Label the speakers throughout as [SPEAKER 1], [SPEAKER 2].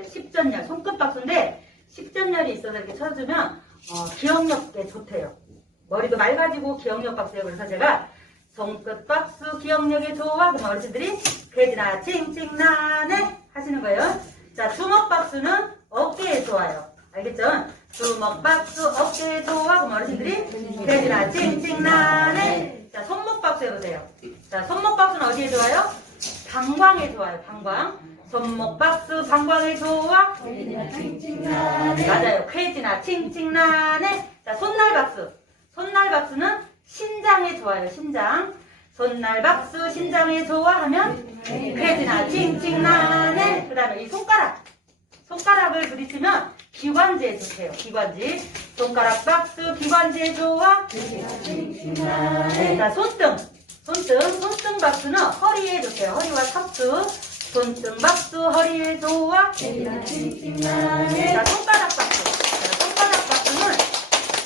[SPEAKER 1] 이게 십전열, 손끝 박수인데 십전열이 있어서 이렇게 쳐주면 어, 기억력에 좋대요. 머리도 맑아지고 기억력 박수예요. 그래서 제가 손끝 박수 기억력에 좋아 그럼 어르신들이 괴지나 칭칭나네 하시는 거예요. 자 주먹 박수는 어깨에 좋아요. 알겠죠? 주먹 박수 어깨에 좋아 그럼 어르신들이 괴지나 칭칭나네 자 손목 박수 해보세요. 자 손목 박수는 어디에 좋아요? 방광에 좋아요. 방광. 손목 박수 방광에 좋아. 맞아요. 쾌지나 칭칭나네. 자 손날 박수. 손날 박수는 신장에 좋아요. 신장. 손날 박수 신장에 좋아하면 쾌지나 칭칭나네. 그 다음에 이 손가락. 손가락을 부딪히면 기관지에 좋대요. 기관지. 손가락 박수 기관지에 좋아. 자 손등. 손등. 손등 박수는 허리에 좋대요. 허리와 탑수. 손등 박수 허리에 좋아. 자 손바닥 박수. 자, 손바닥 박수는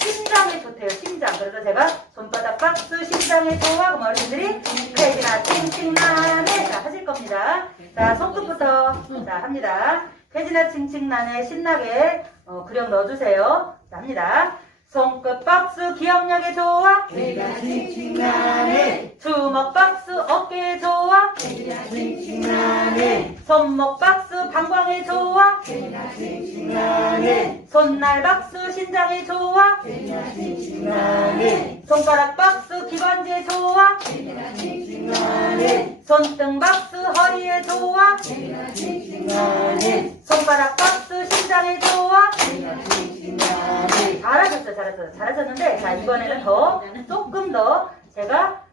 [SPEAKER 1] 심장에 좋대요. 심장. 그래서 제가 손바닥 박수 심장에 좋아. 그럼 어르신들이 쾌지나 칭칭나네. 자 하실 겁니다. 자 손끝부터 자 합니다. 쾌지나 칭칭나네 신나게 어, 그림 넣어주세요. 자 합니다. 손끝 박수 기억력에 좋아. 주먹 박수 어깨에 좋아. 손목 박수 방광에 좋아. 손날 박수 신장에 좋아. 손가락 박수 기관지에 좋아. 손등 박수 허리에 좋아. 손가락 박수 심장에 좋아. 잘하셨어요, 잘하셨어요. 잘하셨는데, 자, 이번에는 더, 조금 더, 제가, 자,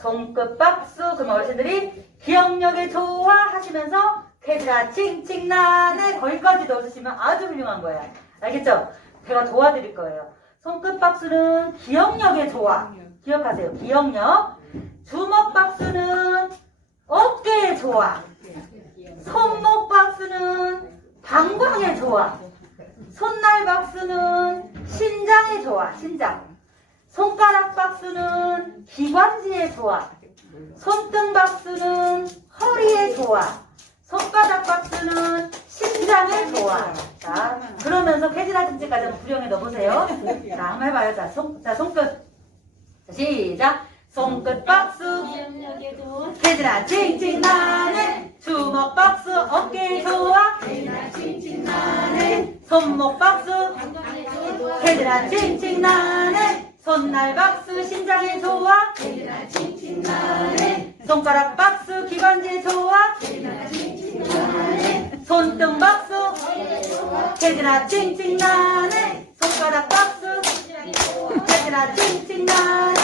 [SPEAKER 1] 손끝 박수, 그럼 어르신들이 기억력에 좋아 하시면서, 캐지라 칭칭 나네, 거기까지 넣어주시면 아주 훌륭한 거예요. 알겠죠? 제가 도와드릴 거예요. 손끝 박수는 기억력에 좋아. 기억하세요. 기억력. 주먹 박수는 어깨에 좋아. 손목 박수는 방광에 좋아. 손날 박수는 심장에 좋아, 심장. 손가락 박수는 기관지에 좋아. 손등 박수는 허리에 좋아. 손바닥 박수는 심장에 좋아. 자, 그러면서 캐지라 찜질까지 한번 구령해 넣어보세요. 자, 한번 해봐요. 자, 손, 자, 손끝. 자, 시작. 손끝 박수. 캐지라 칭칭 나네. 주먹 박수. 어깨 좋아. 손목 박수. 캐지라 칭칭 나네. 손날 박수. 심장에 좋아. 손가락 박수. 기관지에 좋아. 손등 박수. 캐지라 칭칭나네. 손가락 박수. 캐지라 칭칭나네.